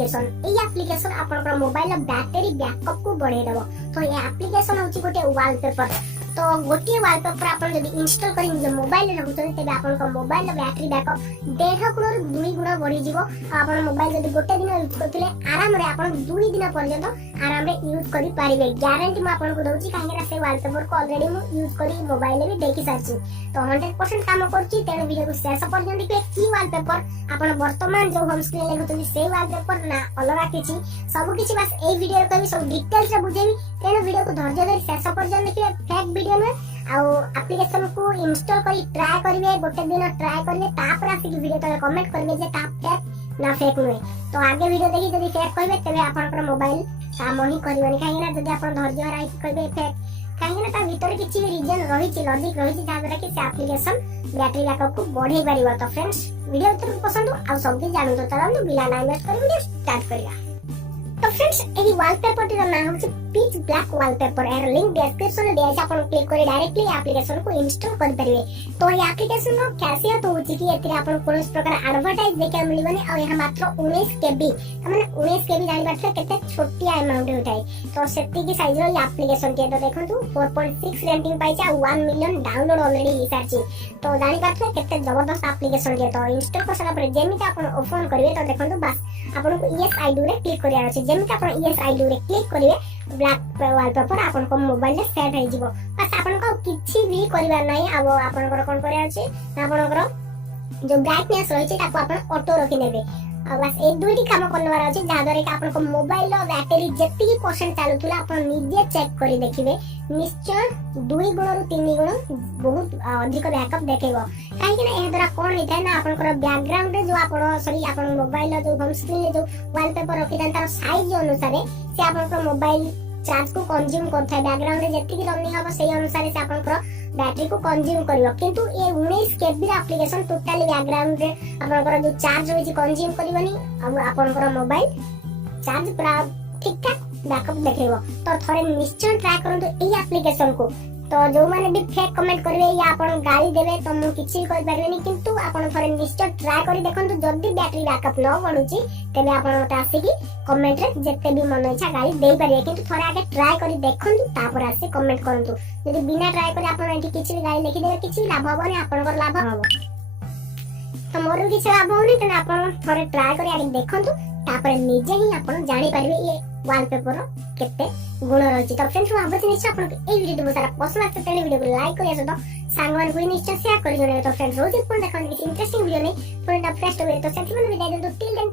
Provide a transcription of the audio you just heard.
Application आपन mobile battery backup को बढ़ाई देबो। तो ये एप्लिकेशन होची गोटे वॉलपेपर। तो गोटे वॉलपेपर आपन जदि इंस्टॉल करी निज मोबाइल रे रखुछन तेबे आपन को मोबाइल बैटरी बैकअप 1.5 गुण 2 गुण बढ़ी जिवो। आपन मोबाइल जदि गोटे दिन यूज करथिले आराम रे आपन 2 दिन पर्यंत आराम रे यूज करि पारिबे। गारंटी म आपन को दउची काहेकि से वॉलपेपर को ऑलरेडी मु यूज करी मोबाइल रे भी देखि सारची। तो 100% काम करची। तेणु वीडियो को शेष पर्यंत देखिए की वॉलपेपर आपन वर्तमान जो होम स्क्रीन लेखुछन से वॉलपेपर ना अलगा किछि सब किछि बस ए वीडियो रे कहबी सब डिटेल्स रे बुझेबी। तेणु वीडियो को धैर्य धरि शेष पर्यंत देखिए। फेक वीडियो में आउ एप्लिकेशन को इंस्टॉल करी ट्राई करिवे। गोटे दिन ट्राई करिवे तापर आसी वीडियो तले कमेंट करिवे जे ता फेक ना फेक नुहे। तो आगे वीडियो देखि जदि फेक कहबे तबे आपन मोबाइल काम ही करबनी। काहे ना जदि आपन धैर्य हराई कहबे फेक काहे ना ता भीतर किछि रीजन रहिछि लॉजिक रहिछि जा द्वारा कि से एप्लिकेशन बैटरी बैकअप को बढ़ाई परिबो। तो फ्रेंड्स वीडियो तो पसंद आ सब भी जानू तो चलो बिना टाइम वेस्ट कर वीडियो स्टार्ट करिया। तो फ्रेंड्स एही वॉलपेपर टिर नाम होछि पिच ब्लैक वॉलपेपर। एर लिंक डिस्क्रिप्शन रे दिया छै। आपण क्लिक करे डायरेक्टली एप्लिकेशन को इंस्टॉल कर परिबे। तो ये एप्लिकेशन रो खासियत होछि कि एथिरे आपण कोन प्रकार एडवर्टाइज देखै मिलबनी आ यह मात्र 19 केबी माने 19 केबी जानि बात केते छोटी अमाउंट होतै। तो सेति की साइज रो ये एप्लिकेशन के तो देखंतु 4.6 रेटिंग पाइ छै 1 मिलियन डाउनलोड ऑलरेडी हि सारछि। तो जानि बात केते जबरदस्त एप्लिकेशन के। तो इंस्टॉल कर सला पर जेमिति आपण ओपन करिवे तो देखंतु बस आपण को यस आई डू रे क्लिक करिया छै। जेमिति आपण यस आई डू रे क्लिक करिवे ब्लैक वॉलपेपर आपन को मोबाइल में सेट हो जिवो। बस आपन को किछि भी करबा नै। अब आपन को कोन करिया छै आपन को जो ब्राइटनेस रहि छै ताको आपन ऑटो रखि नेबे। बस ए दुईटी काम करनवार अछि जा द्वारा कि आपन को मोबाइल रो बैटरी जेतिकी परसेंट चालुतुला आपन निजे चेक करि देखिबे। निश्चय 2 गुण रु 3 गुण बहुत अधिक बैकअप देखेबो। काहे कि ना ए द्वारा कोन होइतै ना आपन को बैकग्राउंड रे जो आपन सॉरी आपन मोबाइल रो जो होम स्क्रीन रे जो वॉलपेपर रखितन तार साइज अनुसार से आपन को मोबाइल चार्ज को कंज्यूम करथा है। बैकग्राउंड रे जेतिकी रनिंग हबो सेही अनुसार से आपन को बैटरी को कंज्यूम करियो। किंतु ए 19 केबी एप्लिकेशन टोटली बैकग्राउंड रे आपन को जो चार्ज होई कंज्यूम करिवनी। अब आपन को मोबाइल चार्ज पूरा ठीक ठाक बैकअप देखेबो। तो थोड़े निश्चय ट्राई करंतु ए एप्लिकेशन को। तो जो माने भी फेक कमेंट करबे या आपन गाली देबे तो मु किछि कहि परबेनी। किंतु आपन थोड़े निश्चय ट्राई करी देखंतु जल्दी बैटरी बैकअप न बढ़ुची तबे आपन मते आसी कि कमेंट रे जत्ते भी मन इच्छा गाली देई परिबे। किंतु थोड़े आगे ट्राई करी देखंतु तापर आसी कमेंट करंतु। यदि बिना ट्राई करी आपन एठी किछि भी गाली लिखि देबे किछि लाभ होबनी आपन को लाभ होबो। तो मोर किछि लाभ होनी तने आपन थोड़े ट्राई करी आगे देखंतु तापर निजे ही आपन जानि परिबे ये वॉलपेपर केते गुण रहिछि। तो फ्रेंड्स हम भाबते निश्चय आपन ए वीडियो बहुत सारा पसंद आछे तेने वीडियो को लाइक करिया सदा सांगवान को निश्चय शेयर करि जने। तो फ्रेंड्स रोज कोन देखन कि इंटरेस्टिंग वीडियो नै पुरन द फ्रेश वे तो सेंटिमेंट विदाई दो टिल देन